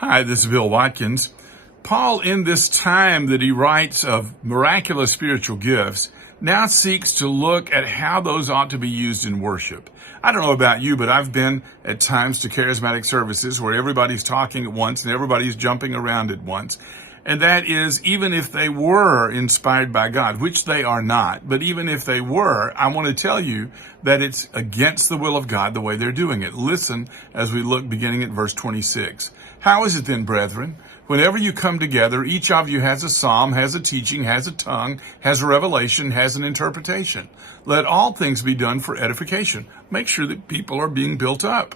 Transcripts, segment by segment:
Hi, this is Bill Watkins. Paul, in this time that he writes of miraculous spiritual gifts, now seeks to look at how those ought to be used in worship. I don't know about you, but I've been at times to charismatic services where everybody's talking at once and everybody's jumping around at once. And that is, even if they were inspired by God, which they are not, but even if they were, I want to tell you that it's against the will of God the way they're doing it. Listen as we look beginning at verse 26. How is it then, brethren? Whenever you come together, each of you has a psalm, has a teaching, has a tongue, has a revelation, has an interpretation. Let all things be done for edification. Make sure that people are being built up.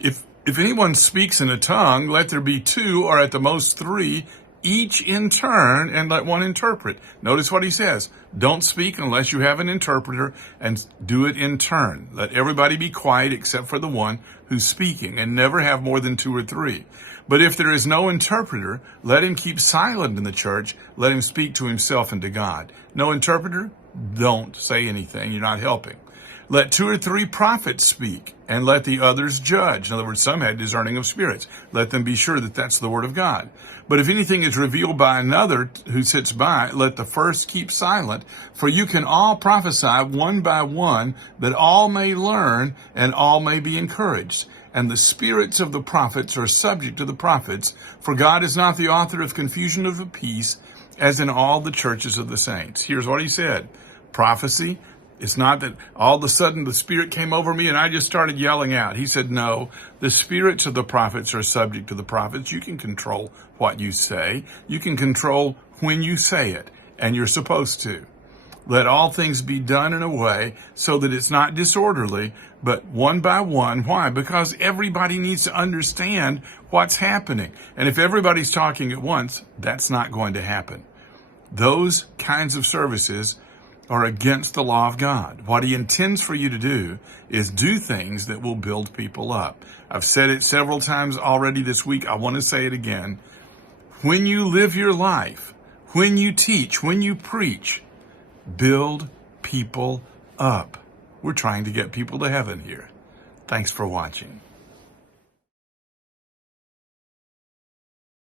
If anyone speaks in a tongue, let there be two or at the most three, each in turn, and let one interpret. Notice what he says. Don't speak unless you have an interpreter, and do it in turn. Let everybody be quiet except for the one who's speaking, and never have more than two or three. But if there is no interpreter, let him keep silent in the church. Let him speak to himself and to God. No interpreter? Don't say anything. You're not helping. Let two or three prophets speak, and let the others judge. In other words, some had discerning of spirits. Let them be sure that that's the word of God. But if anything is revealed by another who sits by, let the first keep silent, for you can all prophesy one by one, that all may learn and all may be encouraged. And the spirits of the prophets are subject to the prophets, for God is not the author of confusion of peace, as in all the churches of the saints. Here's what he said. Prophecy. It's not that all of a sudden the Spirit came over me and I just started yelling out. He said, no, the spirits of the prophets are subject to the prophets. You can control what you say. You can control when you say it, and you're supposed to. Let all things be done in a way so that it's not disorderly, but one by one. Why? Because everybody needs to understand what's happening. And if everybody's talking at once, that's not going to happen. Those kinds of services are against the law of God. What he intends for you to do is do things that will build people up. I've said it several times already this week. I want to say it again. When you live your life, when you teach, when you preach, build people up. We're trying to get people to heaven here. Thanks for watching.